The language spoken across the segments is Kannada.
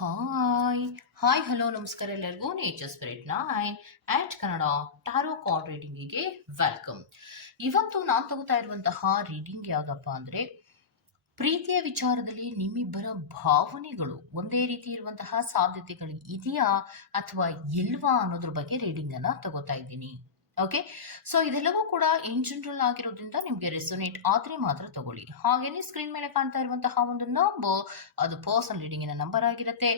ಹಾಯ್ ಹಾಯ್ ಹಲೋ ನಮಸ್ಕಾರ ಎಲ್ಲರಿಗೂ nature spirit nine at Kannada tarot card ರೀಡಿಂಗಿಗೆ welcome ಇವತ್ತು ನಾನು ತಗೋತಾ ಇರುವಂತಹ ರೀಡಿಂಗ್ ಯಾವುದಪ್ಪ ಅಂದರೆ, ಪ್ರೀತಿಯ ವಿಚಾರದಲ್ಲಿ ನಿಮ್ಮಿಬ್ಬರ ಭಾವನೆಗಳು ಒಂದೇ ರೀತಿ ಇರುವಂತಹ ಸಾಧ್ಯತೆಗಳು ಇದೆಯಾ ಅಥವಾ ಇಲ್ವಾ ಅನ್ನೋದ್ರ ಬಗ್ಗೆ ರೀಡಿಂಗನ್ನು ತಗೋತಾ ಇದ್ದೀನಿ. ಓಕೆ ಸೊ ಇದೆಲ್ಲವೂ ಕೂಡ ಇನ್ ಜನರಲ್ ಆಗಿರೋದ್ರಿಂದ ನಿಮಗೆ ರೆಸೊನೇಟ್ ಆದರೆ ಮಾತ್ರ ತಗೊಳ್ಳಿ. ಹಾಗೇನೆ ಸ್ಕ್ರೀನ್ ಮೇಲೆ ಕಾಣ್ತಾ ಇರುವಂತಹ ಒಂದು ನಂಬರ್ ಅದು ಪರ್ಸನಲ್ ರೀಡಿಂಗಿನ ನಂಬರ್ ಆಗಿರುತ್ತೆ.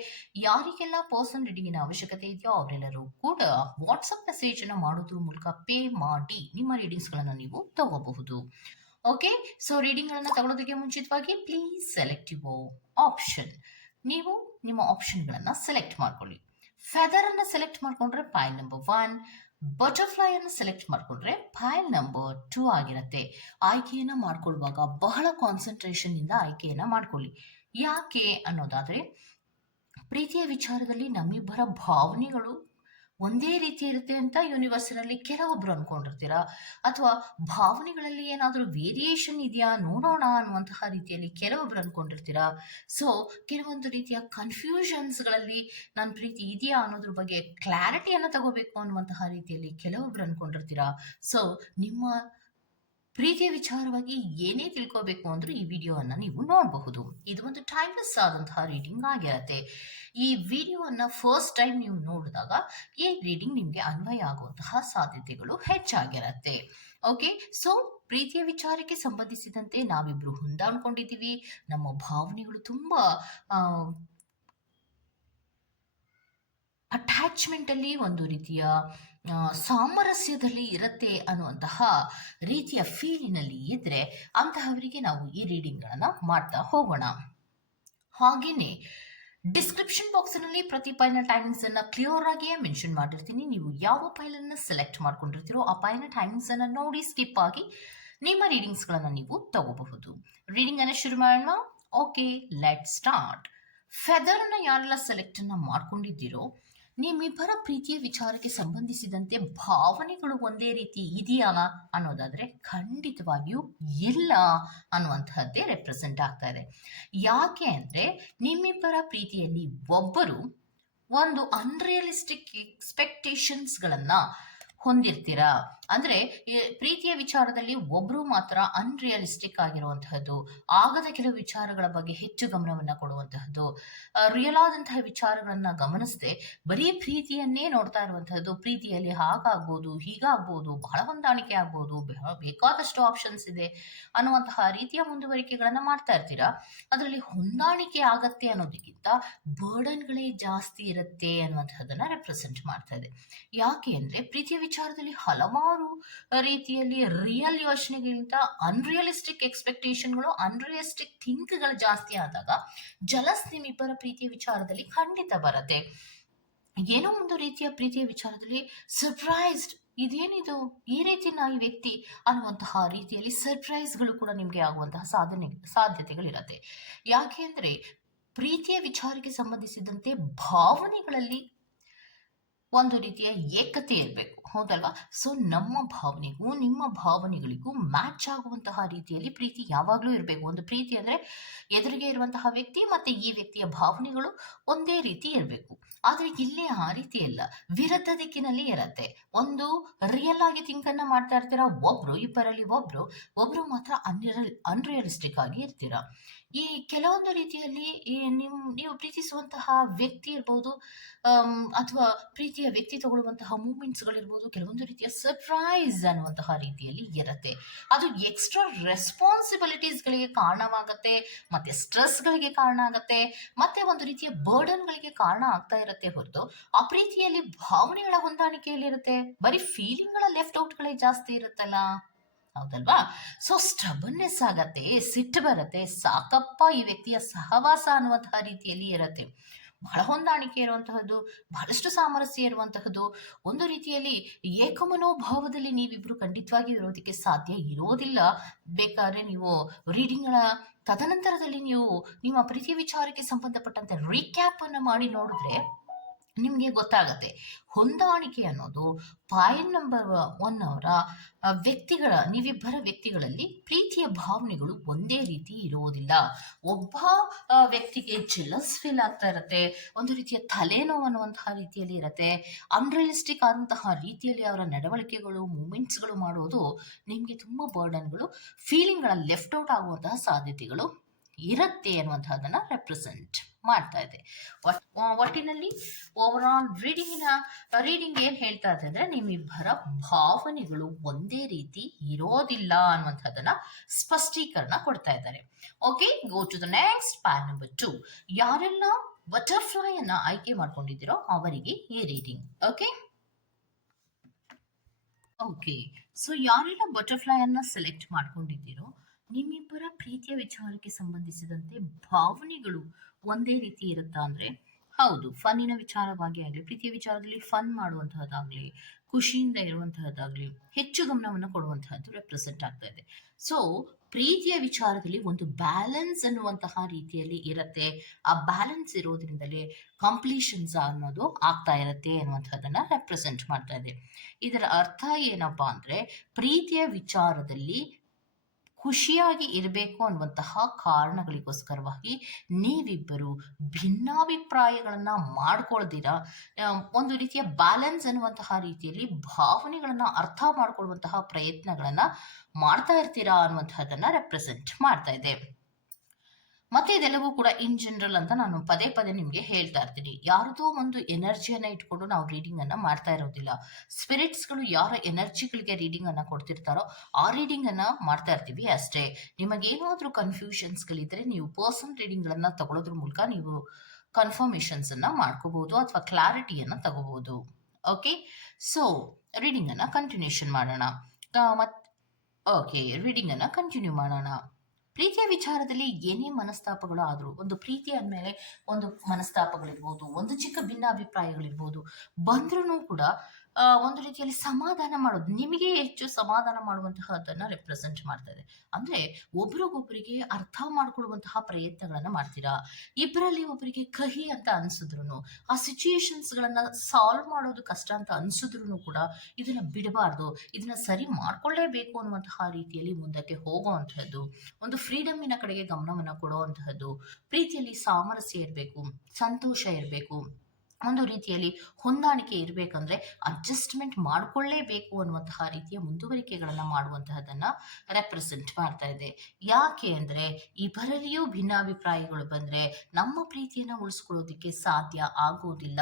ಯಾರಿಗೆಲ್ಲ ಪರ್ಸನ್ ರೀಡಿಂಗಿನ ಅವಶ್ಯಕತೆ ಇದೆಯೋ ಅವರೆಲ್ಲರೂ ಕೂಡ ವಾಟ್ಸಪ್ ಮೆಸೇಜ್ ಅನ್ನು ಮಾಡೋದ್ರ ಮೂಲಕ ಪೇ ಮಾಡಿ ನಿಮ್ಮ ರೀಡಿಂಗ್ಸ್ಗಳನ್ನು ನೀವು ತಗೋಬಹುದು. ಓಕೆ ಸೊ ರೀಡಿಂಗ್ಗಳನ್ನು ತಗೊಳ್ಳೋದಕ್ಕೆ ಮುಂಚಿತವಾಗಿ ಪ್ಲೀಸ್ ಸೆಲೆಕ್ಟ್ ಯುವರ್ ಆಪ್ಷನ್ ನೀವು ನಿಮ್ಮ ಆಪ್ಷನ್ಗಳನ್ನು ಸೆಲೆಕ್ಟ್ ಮಾಡ್ಕೊಳ್ಳಿ. ಫೆದರ್ ಅನ್ನು ಸೆಲೆಕ್ಟ್ ಮಾಡ್ಕೊಂಡ್ರೆ ಪಾಯಿಂಟ್ ನಂಬರ್ ಒನ್ ಬಟರ್ಫ್ಲೈ ಅನ್ನು ಸೆಲೆಕ್ಟ್ ಮಾಡ್ಕೊಂಡ್ರೆ ಫೈಲ್ ನಂಬರ್ ಟೂ ಆಗಿರುತ್ತೆ. ಆಯ್ಕೆಯನ್ನು ಮಾಡ್ಕೊಳ್ಳುವಾಗ ಬಹಳ ಕಾನ್ಸಂಟ್ರೇಷನ್ ಇಂದ ಆಯ್ಕೆಯನ್ನ ಮಾಡ್ಕೊಳ್ಳಿ. ಯಾಕೆ ಅನ್ನೋದಾದ್ರೆ, ಪ್ರೀತಿಯ ವಿಚಾರದಲ್ಲಿ ನಮ್ಮಿಬ್ಬರ ಭಾವನೆಗಳು ಒಂದೇ ರೀತಿ ಇರುತ್ತೆ ಅಂತ ಯೂನಿವರ್ಸ್ನಲ್ಲಿ ಕೆಲವೊಬ್ರು ಅನ್ಕೊಂಡಿರ್ತೀರಾ? ಅಥವಾ ಭಾವನೆಗಳಲ್ಲಿ ಏನಾದರೂ ವೇರಿಯೇಷನ್ ಇದೆಯಾ? ನೋಡೋಣ ಅನ್ನುವಂತಹ ರೀತಿಯಲ್ಲಿ ಕೆಲವೊಬ್ರು ಅನ್ಕೊಂಡಿರ್ತೀರಾ? ಸೊ ಕೆಲವೊಂದು ರೀತಿಯ ಕನ್ಫ್ಯೂಷನ್ಸ್ಗಳಲ್ಲಿ ನನ್ನ ಪ್ರೀತಿ ಇದೆಯಾ ಅನ್ನೋದ್ರ ಬಗ್ಗೆ ಕ್ಲಾರಿಟಿಯನ್ನು ತಗೋಬೇಕು ಅನ್ನುವಂತಹ ರೀತಿಯಲ್ಲಿ ಕೆಲವೊಬ್ರು ಅನ್ಕೊಂಡಿರ್ತೀರಾ? ಸೊ ನಿಮ್ಮ ಪ್ರೀತಿಯ ವಿಚಾರವಾಗಿ ಏನೇ ತಿಳ್ಕೋಬೇಕು ಅಂದ್ರೂ ಈ ವಿಡಿಯೋವನ್ನು ನೀವು ನೋಡಬಹುದು. ಇದು ಒಂದು ಟೈಮ್ಲೆಸ್ ಆದಂತಹ ರೀಡಿಂಗ್ ಆಗಿರತ್ತೆ. ಈ ವಿಡಿಯೋವನ್ನು ಫಸ್ಟ್ ಟೈಮ್ ನೀವು ನೋಡಿದಾಗ ಈ ರೀಡಿಂಗ್ ನಿಮಗೆ ಅನ್ವಯ ಆಗುವಂತಹ ಸಾಧ್ಯತೆಗಳು ಹೆಚ್ಚಾಗಿರತ್ತೆ. ಓಕೆ ಸೊ ಪ್ರೀತಿಯ ವಿಚಾರಕ್ಕೆ ಸಂಬಂಧಿಸಿದಂತೆ ನಾವಿಬ್ರು ಹೊಂದಾಣ್ಕೊಂಡಿದ್ದೀವಿ. ನಮ್ಮ ಭಾವನೆಗಳು ತುಂಬ ಅಟ್ಯಾಚ್ಮೆಂಟಲ್ಲಿ ಒಂದು ರೀತಿಯ ಸಾಮರಸ್ಯದಲ್ಲಿ ಇರುತ್ತೆ ಅನ್ನುವಂತಹ ರೀತಿಯ ಫೀಲಿನಲ್ಲಿ ಇದ್ರೆ ಅಂತಹವರಿಗೆ ನಾವು ಈ ರೀಡಿಂಗ್ಗಳನ್ನು ಮಾಡ್ತಾ ಹೋಗೋಣ. ಹಾಗೆಯೇ ಡಿಸ್ಕ್ರಿಪ್ಷನ್ ಬಾಕ್ಸ್ನಲ್ಲಿ ಪ್ರತಿ ಪೈನ ಟೈಮಿಂಗ್ಸ್ ಅನ್ನ ಕ್ಲಿಯರ್ ಆಗಿಯೇ ಮೆನ್ಷನ್ ಮಾಡಿರ್ತೀನಿ. ನೀವು ಯಾವ ಪೈಲನ್ನು ಸೆಲೆಕ್ಟ್ ಮಾಡ್ಕೊಂಡಿರ್ತೀರೋ ಆ ಪೈನ ಟೈಮಿಂಗ್ಸ್ ಅನ್ನ ನೋಡಿ ಸ್ಕಿಪ್ ಆಗಿ ನಿಮ್ಮ ರೀಡಿಂಗ್ಸ್ಗಳನ್ನು ನೀವು ತಗೋಬಹುದು. ರೀಡಿಂಗ್ ಅನ್ನ ಶುರು ಮಾಡೋಣ. ಓಕೆ ಲೆಟ್ ಸ್ಟಾರ್ಟ್ ಫೆದರ್ ಅನ್ನ ಯಾರೆಲ್ಲ ಸೆಲೆಕ್ಟ್ ಅನ್ನ ಮಾಡ್ಕೊಂಡಿದ್ದೀರೋ ನಿಮ್ಮಿಬ್ಬರ ಪ್ರೀತಿಯ ವಿಚಾರಕ್ಕೆ ಸಂಬಂಧಿಸಿದಂತೆ ಭಾವನೆಗಳು ಒಂದೇ ರೀತಿ ಇದೆಯಾ ಅನ್ನೋದಾದ್ರೆ ಖಂಡಿತವಾಗಿಯೂ ಇಲ್ಲ ಅನ್ನುವಂತಹದ್ದೇ ರೆಪ್ರೆಸೆಂಟ್ ಆಗ್ತಾ ಇದೆ. ಯಾಕೆ ಅಂದ್ರೆ ನಿಮ್ಮಿಬ್ಬರ ಪ್ರೀತಿಯಲ್ಲಿ ಒಬ್ಬರು ಒಂದು ಅನ್ರಿಯಲಿಸ್ಟಿಕ್ ಎಕ್ಸ್ಪೆಕ್ಟೇಷನ್ಸ್ಗಳನ್ನ ಹೊಂದಿರ್ತೀರಾ? ಅಂದ್ರೆ ಪ್ರೀತಿಯ ವಿಚಾರದಲ್ಲಿ ಒಬ್ರು ಮಾತ್ರ ಅನ್ರಿಯಲಿಸ್ಟಿಕ್ ಆಗಿರುವಂತಹದ್ದು, ಆಗದ ಕೆಲವು ವಿಚಾರಗಳ ಬಗ್ಗೆ ಹೆಚ್ಚು ಗಮನವನ್ನ ಕೊಡುವಂತಹದ್ದು ರಿಯಲ್ ಆದಂತಹ ವಿಚಾರಗಳನ್ನ ಗಮನಿಸದೆ, ಬರೀ ಪ್ರೀತಿಯನ್ನೇ ನೋಡ್ತಾ ಇರುವಂತಹದ್ದು, ಪ್ರೀತಿಯಲ್ಲಿ ಹಾಗಾಗ್ಬೋದು, ಹೀಗಾಗ್ಬೋದು, ಬಹಳ ಹೊಂದಾಣಿಕೆ ಆಗ್ಬೋದು ಬೇಕಾದಷ್ಟು ಆಪ್ಷನ್ಸ್ ಇದೆ ಅನ್ನುವಂತಹ ರೀತಿಯ ಮುಂದುವರಿಕೆಗಳನ್ನ ಮಾಡ್ತಾ ಇರ್ತೀರಾ? ಅದರಲ್ಲಿ ಹೊಂದಾಣಿಕೆ ಆಗತ್ತೆ ಅನ್ನೋದಕ್ಕಿಂತ ಬರ್ಡನ್ಗಳೇ ಜಾಸ್ತಿ ಇರುತ್ತೆ ಅನ್ನುವಂತಹದನ್ನ ರೆಪ್ರೆಸೆಂಟ್ ಮಾಡ್ತಾ ಇದೆ. ಯಾಕೆ ಅಂದ್ರೆ ಪ್ರೀತಿಯ ವಿಚಾರದಲ್ಲಿ ಹಲವಾರು ರೀತಿಯಲ್ಲಿ ರಿಯಲ್ ಯೋಚನೆಗಿಂತ ಅನ್ರಿಯಲಿಸ್ಟಿಕ್ ಎಕ್ಸ್ಪೆಕ್ಟೇಷನ್ಗಳು ಅನ್ರಿಯಲಿಸ್ಟಿಕ್ ಥಿಂಕ್ಗಳು ಜಾಸ್ತಿ ಆದಾಗ ಜಲಸ್ ನಿಮ್ಮಿಬ್ಬರ ಪ್ರೀತಿಯ ವಿಚಾರದಲ್ಲಿ ಖಂಡಿತ ಬರುತ್ತೆ. ಏನೋ ಒಂದು ರೀತಿಯ ಪ್ರೀತಿಯ ವಿಚಾರದಲ್ಲಿ ಸರ್ಪ್ರೈಸ್ಡ್ ಇದೇನಿದು? ಈ ರೀತಿ ಈ ವ್ಯಕ್ತಿ ಅನ್ನುವಂತಹ ರೀತಿಯಲ್ಲಿ ಸರ್ಪ್ರೈಸ್ಗಳು ಕೂಡ ನಿಮಗೆ ಆಗುವಂತಹ ಸಾಧನೆ, ಸಾಧ್ಯತೆಗಳಿರತ್ತೆ. ಯಾಕೆ ಅಂದ್ರೆ ಪ್ರೀತಿಯ ವಿಚಾರಕ್ಕೆ ಸಂಬಂಧಿಸಿದಂತೆ ಭಾವನೆಗಳಲ್ಲಿ ಒಂದು ರೀತಿಯ ಏಕತೆ ಇರಬೇಕು. ಹೌದಲ್ವಾ? ಸೊ ನಮ್ಮ ಭಾವನೆಗೂ, ನಿಮ್ಮ ಭಾವನೆಗಳಿಗೂ ಮ್ಯಾಚ್ ಆಗುವಂತಹ ರೀತಿಯಲ್ಲಿ ಪ್ರೀತಿ ಯಾವಾಗಲೂ ಇರಬೇಕು. ಒಂದು ಪ್ರೀತಿ ಅಂದ್ರೆ ಎದುರಿಗೆ ಇರುವಂತಹ ವ್ಯಕ್ತಿ ಮತ್ತೆ ಈ ವ್ಯಕ್ತಿಯ ಭಾವನೆಗಳು ಒಂದೇ ರೀತಿ ಇರಬೇಕು. ಆದರೆ ಇಲ್ಲಿ ಆ ರೀತಿ ಇಲ್ಲ. ವಿರುದ್ಧ ದಿಕ್ಕಿನಲ್ಲಿ ಇರತ್ತೆ. ಒಂದು ರಿಯಲ್ ಆಗಿ ಥಿಂಕನ್ನು ಮಾಡ್ತಾ ಇರ್ತೀರಾ? ಒಬ್ರು, ಇಬ್ಬರಲ್ಲಿ ಒಬ್ರು ಒಬ್ರು ಮಾತ್ರ ಅನ್ರಿಯಲ್ ಅನ್ರಿಯಲಿಸ್ಟಿಕ್ ಆಗಿ ಇರ್ತೀರಾ? ಈ ಕೆಲವೊಂದು ರೀತಿಯಲ್ಲಿ ಈ ನಿಮ್ ನೀವು ಪ್ರೀತಿಸುವಂತಹ ವ್ಯಕ್ತಿ ಇರ್ಬೋದು ಅಥವಾ ಪ್ರೀತಿಯ ವ್ಯಕ್ತಿ ತಗೊಳ್ಳುವಂತಹ ಮೂಮೆಂಟ್ಸ್ಗಳಿರ್ಬೋದು, ಕೆಲವೊಂದು ರೀತಿಯ ಸರ್ಪ್ರೈಸ್ ಅನ್ನುವಂತಹ ರೀತಿಯಲ್ಲಿ ಇರುತ್ತೆ. ಅದು ಎಕ್ಸ್ಟ್ರಾ ರೆಸ್ಪಾನ್ಸಿಬಿಲಿಟೀಸ್ಗಳಿಗೆ ಕಾರಣವಾಗತ್ತೆ, ಮತ್ತೆ ಸ್ಟ್ರೆಸ್ಗಳಿಗೆ ಕಾರಣ ಆಗತ್ತೆ, ಮತ್ತೆ ಒಂದು ರೀತಿಯ ಬರ್ಡನ್ಗಳಿಗೆ ಕಾರಣ ಆಗ್ತಾ ಇರುತ್ತೆ ಹೊರತು ಆ ಪ್ರೀತಿಯಲ್ಲಿ ಭಾವನೆಗಳ ಹೊಂದಾಣಿಕೆಯಲ್ಲಿ ಇರುತ್ತೆ. ಬರೀ ಫೀಲಿಂಗ್ಗಳ ಲೆಫ್ಟ್ ಔಟ್ಗಳೇ ಜಾಸ್ತಿ ಇರುತ್ತಲ್ಲ. ಹೌದಲ್ವಾ? ಸೊ ಸ್ಟಬನ್ನೆಸ್ ಆಗತ್ತೆ ಸಿಟ್ಟು ಬರುತ್ತೆ, ಸಾಕಪ್ಪ ಈ ವ್ಯಕ್ತಿಯ ಸಹವಾಸ ಅನ್ನುವಂತಹ ರೀತಿಯಲ್ಲಿ ಇರತ್ತೆ. ಬಹಳ ಹೊಂದಾಣಿಕೆ ಇರುವಂತಹದ್ದು, ಬಹಳಷ್ಟು ಸಾಮರಸ್ಯ ಇರುವಂತಹದ್ದು, ಒಂದು ರೀತಿಯಲ್ಲಿ ಏಕಮನೋಭಾವದಲ್ಲಿ ನೀವಿಬ್ರು ಖಂಡಿತವಾಗಿ ಇರೋದಕ್ಕೆ ಸಾಧ್ಯ ಇರೋದಿಲ್ಲ. ಬೇಕಾದ್ರೆ ನೀವು ರೀಡಿಂಗ್ಗಳ ತದನಂತರದಲ್ಲಿ ನೀವು ನಿಮ್ಮ ಪ್ರೀತಿ ವಿಚಾರಕ್ಕೆ ಸಂಬಂಧಪಟ್ಟಂತೆ ರೀಕ್ಯಾಪ್ ಅನ್ನು ಮಾಡಿ ನೋಡಿದ್ರೆ ನಿಮಗೆ ಗೊತ್ತಾಗತ್ತೆ. ಹೊಂದಾಣಿಕೆ ಅನ್ನೋದು ಪಾಯಿಂಟ್ ನಂಬರ್ ಒನ್ ಅವರ ವ್ಯಕ್ತಿಗಳ, ನೀವಿಬ್ಬರ ವ್ಯಕ್ತಿಗಳಲ್ಲಿ ಪ್ರೀತಿಯ ಭಾವನೆಗಳು ಒಂದೇ ರೀತಿ ಇರುವುದಿಲ್ಲ. ಒಬ್ಬ ವ್ಯಕ್ತಿಗೆ ಜೆಲಸ್ ಫೀಲ್ ಆಗ್ತಾ ಇರತ್ತೆ, ಒಂದು ರೀತಿಯ ತಲೆನೋವು ಅನ್ನುವಂತಹ ರೀತಿಯಲ್ಲಿ ಇರತ್ತೆ ಅನ್ರಿಯಲಿಸ್ಟಿಕ್ ಆದಂತಹ ರೀತಿಯಲ್ಲಿ ಅವರ ನಡವಳಿಕೆಗಳು ಮೂಮೆಂಟ್ಸ್ಗಳು ಮಾಡೋದು ನಿಮಗೆ ತುಂಬ ಬರ್ಡನ್ಗಳು ಫೀಲಿಂಗ್ಗಳ ಲೆಫ್ಟ್ ಔಟ್ ಆಗುವಂತಹ ಸಾಧ್ಯತೆಗಳು ಇರುತ್ತೆ ಅನ್ನುವಂತಹದನ್ನ ರೆಪ್ರೆಸೆಂಟ್ ಮಾಡ್ತಾ ಇದೆ. ಒಟ್ಟಿನಲ್ಲಿ ಓವರ್ ಆಲ್ ರೀಡಿಂಗಿನ ರೀಡಿಂಗ್ ಏನ್ ಹೇಳ್ತಾ ಇದೆ ಅಂದ್ರೆ ನಿಮ್ಮಿಬ್ಬರ ಭಾವನೆಗಳು ಒಂದೇ ರೀತಿ ಇರೋದಿಲ್ಲ ಅನ್ನುವಂಥದ್ದನ್ನ ಸ್ಪಷ್ಟೀಕರಣ ಕೊಡ್ತಾ ಇದ್ದಾರೆ. Okay go to the next pile number two ಯಾರೆಲ್ಲ ಬಟರ್ಫ್ಲೈ ಅನ್ನ ಆಯ್ಕೆ ಮಾಡ್ಕೊಂಡಿದ್ದೀರೋ ಅವರಿಗೆ ಈ ರೀಡಿಂಗ್ ಓಕೆ ಓಕೆ ಸೊ ಯಾರೆಲ್ಲ ಬಟರ್ಫ್ಲೈ ಅನ್ನ ಸೆಲೆಕ್ಟ್ ಮಾಡ್ಕೊಂಡಿದ್ದೀರೋ ನಿಮ್ಮಿಬ್ಬರ ಪ್ರೀತಿಯ ವಿಚಾರಕ್ಕೆ ಸಂಬಂಧಿಸಿದಂತೆ ಭಾವನೆಗಳು ಒಂದೇ ರೀತಿ ಇರುತ್ತಾ ಅಂದ್ರೆ, ಹೌದು, ಫನ್ನಿನ ವಿಚಾರವಾಗಿ ಆಗಲಿ, ಪ್ರೀತಿಯ ವಿಚಾರದಲ್ಲಿ ಫನ್ ಮಾಡುವಂತಹದ್ದಾಗ್ಲಿ, ಖುಷಿಯಿಂದ ಇರುವಂತಹದ್ದಾಗ್ಲಿ, ಹೆಚ್ಚು ಗಮನವನ್ನು ಕೊಡುವಂತಹದ್ದು ರೆಪ್ರೆಸೆಂಟ್ ಆಗ್ತಾ ಇದೆ. ಸೊ ಪ್ರೀತಿಯ ವಿಚಾರದಲ್ಲಿ ಒಂದು ಬ್ಯಾಲೆನ್ಸ್ ಅನ್ನುವಂತಹ ರೀತಿಯಲ್ಲಿ ಇರುತ್ತೆ. ಆ ಬ್ಯಾಲೆನ್ಸ್ ಇರೋದ್ರಿಂದಲೇ ಕಾಂಪ್ಲೀಷನ್ಸ್ ಅನ್ನೋದು ಆಗ್ತಾ ಇರುತ್ತೆ ಅನ್ನುವಂಥದ್ದನ್ನ ರೆಪ್ರೆಸೆಂಟ್ ಮಾಡ್ತಾ ಇದೆ. ಇದರ ಅರ್ಥ ಏನಪ್ಪಾ ಅಂದ್ರೆ, ಪ್ರೀತಿಯ ವಿಚಾರದಲ್ಲಿ ಖುಷಿಯಾಗಿ ಇರಬೇಕು ಅನ್ನುವಂತಹ ಕಾರಣಗಳಿಗೋಸ್ಕರವಾಗಿ ನೀವಿಬ್ಬರು ಭಿನ್ನಾಭಿಪ್ರಾಯಗಳನ್ನು ಮಾಡ್ಕೊಳ್ದಿರ ಒಂದು ರೀತಿಯ ಬ್ಯಾಲೆನ್ಸ್ ಅನ್ನುವಂತಹ ರೀತಿಯಲ್ಲಿ ಭಾವನೆಗಳನ್ನು ಅರ್ಥ ಮಾಡ್ಕೊಳ್ಳುವಂತಹ ಪ್ರಯತ್ನಗಳನ್ನು ಮಾಡ್ತಾ ಇರ್ತೀರಾ ಅನ್ನುವಂತಹದನ್ನ ರೆಪ್ರೆಸೆಂಟ್ ಮಾಡ್ತಾ ಇದೆ. ಮತ್ತೆ ಇದೆಲ್ಲವೂ ಕೂಡ ಇನ್ ಜನರಲ್ ಅಂತ ನಾನು ಪದೇ ಪದೇ ನಿಮಗೆ ಹೇಳ್ತಾ ಇರ್ತೀನಿ. ಯಾರದೋ ಒಂದು ಎನರ್ಜಿಯನ್ನ ಇಟ್ಕೊಂಡು ನಾವು ರೀಡಿಂಗ್ ಅನ್ನ ಮಾಡ್ತಾ ಇರೋದಿಲ್ಲ. ಸ್ಪಿರಿಟ್ಸ್ಗಳು ಯಾರ ಎನರ್ಜಿಗಳಿಗೆ ರೀಡಿಂಗ್ ಅನ್ನ ಕೊಡ್ತಿರ್ತಾರೋ ಆ ರೀಡಿಂಗ್ ಅನ್ನ ಮಾಡ್ತಾ ಇರ್ತೀವಿ ಅಷ್ಟೇ. ನಿಮಗೇನಾದ್ರೂ ಕನ್ಫ್ಯೂಷನ್ಸ್ಗಳಿದ್ರೆ ನೀವು ಪರ್ಸನ್ ರೀಡಿಂಗ್ ಗಳನ್ನ ತಗೊಳ್ಳೋದ್ರ ಮೂಲಕ ನೀವು ಕನ್ಫರ್ಮೇಶನ್ಸ್ ಅನ್ನ ಮಾಡ್ಕೋಬಹುದು ಅಥವಾ ಕ್ಲಾರಿಟಿಯನ್ನ ತಗೋಬಹುದು ಓಕೆ ಸೊ ರೀಡಿಂಗ್ ಅನ್ನ ಕಂಟಿನ್ಯೂಷನ್ ಮಾಡೋಣ. ಓಕೆ ರೀಡಿಂಗ್ ಅನ್ನ ಕಂಟಿನ್ಯೂ ಮಾಡೋಣ. ಪ್ರೀತಿಯ ವಿಚಾರದಲ್ಲಿ ಏನೇ ಮನಸ್ತಾಪಗಳು ಆದರೂ, ಒಂದು ಪ್ರೀತಿ ಅಂದಮೇಲೆ ಒಂದು ಮನಸ್ತಾಪಗಳಿರ್ಬೋದು, ಒಂದು ಚಿಕ್ಕ ಭಿನ್ನಾಭಿಪ್ರಾಯಗಳಿರ್ಬೋದು ಬಂದ್ರೂ ಕೂಡ ಒಂದು ರೀತಿಯಲ್ಲಿ ಸಮಾಧಾನ ಮಾಡೋದು. ನಿಮಗೆ ಹೆಚ್ಚು ಸಮಾಧಾನ ಮಾಡುವಂತಹದನ್ನ ರೆಪ್ರೆಸೆಂಟ್ ಮಾಡ್ತಾ ಇದೆ. ಅಂದ್ರೆ ಒಬ್ರಿಗೊಬ್ರಿಗೆ ಅರ್ಥ ಮಾಡ್ಕೊಳ್ಳುವಂತಹ ಪ್ರಯತ್ನಗಳನ್ನ ಮಾಡ್ತೀರಾ? ಇಬ್ಬರಲ್ಲಿ ಒಬ್ಬರಿಗೆ ಕಹಿ ಅಂತ ಅನ್ಸಿದ್ರು ಆ ಸಿಚುಯೇಷನ್ಸ್ ಗಳನ್ನ ಸಾಲ್ವ್ ಮಾಡೋದು ಕಷ್ಟ ಅಂತ ಅನ್ಸಿದ್ರು ಕೂಡ ಇದನ್ನ ಬಿಡಬಾರ್ದು. ಇದನ್ನ ಸರಿ ಮಾಡ್ಕೊಳ್ಳೇಬೇಕು ಅನ್ನುವಂತಹ ರೀತಿಯಲ್ಲಿ ಮುಂದಕ್ಕೆ ಹೋಗುವಂತಹದ್ದು. ಒಂದು ಫ್ರೀಡಮ್ಮಿನ ಕಡೆಗೆ ಗಮನವನ್ನ ಕೊಡುವಂತಹದ್ದು. ಪ್ರೀತಿಯಲ್ಲಿ ಸಾಮರಸ್ಯ ಇರಬೇಕು, ಸಂತೋಷ ಇರಬೇಕು. ಒಂದು ರೀತಿಯಲ್ಲಿ ಹೊಂದಾಣಿಕೆ ಇರಬೇಕಂದ್ರೆ ಅಡ್ಜಸ್ಟ್ಮೆಂಟ್ ಮಾಡಿಕೊಳ್ಳೇಬೇಕು ಅನ್ನುವಂತಹ ರೀತಿಯ ಮುಂದುವರಿಕೆಗಳನ್ನ ಮಾಡುವಂತಹದನ್ನ ರೆಪ್ರೆಸೆಂಟ್ ಮಾಡ್ತಾ ಇದೆ. ಯಾಕೆ ಅಂದ್ರೆ ಇಬ್ಬರಲ್ಲಿಯೂ ಭಿನ್ನಾಭಿಪ್ರಾಯಗಳು ಬಂದ್ರೆ ನಮ್ಮ ಪ್ರೀತಿಯನ್ನ ಉಳಿಸ್ಕೊಳ್ಳೋದಿಕ್ಕೆ ಸಾಧ್ಯ ಆಗೋದಿಲ್ಲ.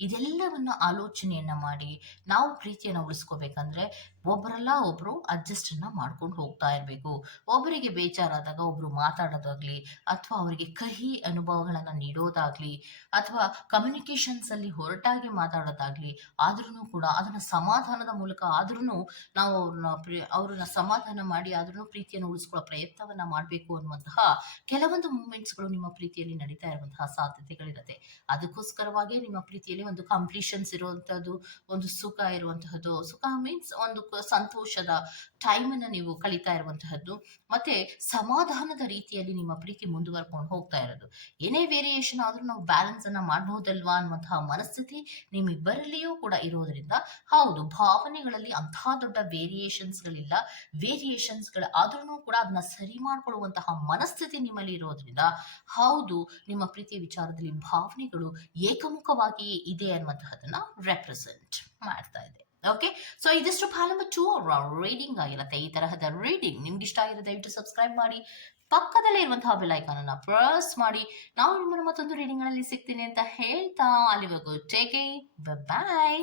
ಇದೆಲ್ಲವನ್ನ ಆಲೋಚನೆಯನ್ನ ಮಾಡಿ ನಾವು ಪ್ರೀತಿಯನ್ನ ಉಳಿಸ್ಕೋಬೇಕಂದ್ರೆ ಒಬ್ಬರಲ್ಲ ಒಬ್ಬರು ಅಡ್ಜಸ್ಟ್ ಅನ್ನ ಮಾಡ್ಕೊಂಡು ಹೋಗ್ತಾ ಇರಬೇಕು. ಒಬ್ಬರಿಗೆ ಬೇಜಾರಾದಾಗ ಒಬ್ಬರು ಮಾತಾಡೋದಾಗ್ಲಿ ಅಥವಾ ಅವರಿಗೆ ಕಹಿ ಅನುಭವಗಳನ್ನು ನೀಡೋದಾಗ್ಲಿ ಅಥವಾ ಕಮ್ಯುನಿಕೇಷನ್ಸಲ್ಲಿ ಹೊರಟಾಗಿ ಮಾತಾಡೋದಾಗ್ಲಿ ಆದ್ರೂ ಕೂಡ ಅದನ್ನು ಸಮಾಧಾನದ ಮೂಲಕ ಆದ್ರೂ ನಾವು ಅವ್ರನ್ನ ಅವ್ರನ್ನ ಸಮಾಧಾನ ಮಾಡಿ ಆದ್ರೂ ಪ್ರೀತಿಯನ್ನು ಉಳಿಸ್ಕೊಳ್ಳೋ ಪ್ರಯತ್ನವನ್ನ ಮಾಡಬೇಕು ಅನ್ನುವಂತಹ ಕೆಲವೊಂದು ಮೂಮೆಂಟ್ಸ್ಗಳು ನಿಮ್ಮ ಪ್ರೀತಿಯಲ್ಲಿ ನಡೀತಾ ಇರುವಂತಹ ಸಾಧ್ಯತೆಗಳಿರುತ್ತೆ. ಅದಕ್ಕೋಸ್ಕರವಾಗಿ ನಿಮ್ಮ ಪ್ರೀತಿಯಲ್ಲಿ ಒಂದು ಕಂಪ್ಲೀಷನ್ಸ್ ಇರುವಂಥದ್ದು ಒಂದು ಸುಖ ಇರುವಂತಹದ್ದು. ಸುಖ ಮೀನ್ಸ್ ಒಂದು ಸಂತೋಷದ ಟೈಮನ್ನ ನೀವು ಕಳೀತಾ ಇರುವಂತಹದ್ದು. ಮತ್ತೆ ಸಮಾಧಾನದ ರೀತಿಯಲ್ಲಿ ನಿಮ್ಮ ಪ್ರೀತಿ ಮುಂದುವರ್ಕೊಂಡು ಹೋಗ್ತಾ ಇರೋದು. ಏನೇ ವೇರಿಯೇಷನ್ ಆದ್ರೂ ನಾವು ಬ್ಯಾಲೆನ್ಸ್ ಅನ್ನ ಮಾಡಬಹುದಲ್ವಾ ಅನ್ನುವಂತಹ ಮನಸ್ಥಿತಿ ನಿಮ್ಮಿಬ್ಬರಲ್ಲಿಯೂ ಕೂಡ ಇರೋದ್ರಿಂದ ಹೌದು, ಭಾವನೆಗಳಲ್ಲಿ ಅಂತಹ ದೊಡ್ಡ ವೇರಿಯೇಷನ್ಸ್ ಗಳಿಲ್ಲ. ವೇರಿಯೇಷನ್ಸ್ ಆದ್ರೂ ಕೂಡ ಅದನ್ನ ಸರಿ ಮಾಡ್ಕೊಳ್ಳುವಂತಹ ಮನಸ್ಥಿತಿ ನಿಮ್ಮಲ್ಲಿ ಇರೋದ್ರಿಂದ ಹೌದು, ನಿಮ್ಮ ಪ್ರೀತಿಯ ವಿಚಾರದಲ್ಲಿ ಭಾವನೆಗಳು ಏಕಮುಖವಾಗಿಯೇ ಇದೆ ಅನ್ನುವಂತಹದನ್ನ ರೆಪ್ರೆಸೆಂಟ್ ಮಾಡ್ತಾ ಇದೆ. ಓಕೆ ಸೊ ಇದಿಷ್ಟು ಫಾಲಮ್ ಟೂ ರೀಡಿಂಗ್ ಆಗಿರುತ್ತೆ. ಈ ತರಹದ ರೀಡಿಂಗ್ ನಿಮ್ಗೆ ಇಷ್ಟ ಆಗಿದೆ ದಯವಿಟ್ಟು ಸಬ್ಸ್ಕ್ರೈಬ್ ಮಾಡಿ. ಪಕ್ಕದಲ್ಲೇ ಇರುವಂತಹ ಬೆಲ್ ಐಕಾನ್ ಅನ್ನ ಪ್ರೆಸ್ ಮಾಡಿ. ನಾವು ನಿಮ್ಮನ್ನು ಮತ್ತೊಂದು ರೀಡಿಂಗ್ಗಳಲ್ಲಿ ಸಿಗ್ತೀನಿ ಅಂತ ಹೇಳ್ತಾ, ಅಲ್ಲಿವರೆಗೂ ಟೇಕ್ ಬಾಯ್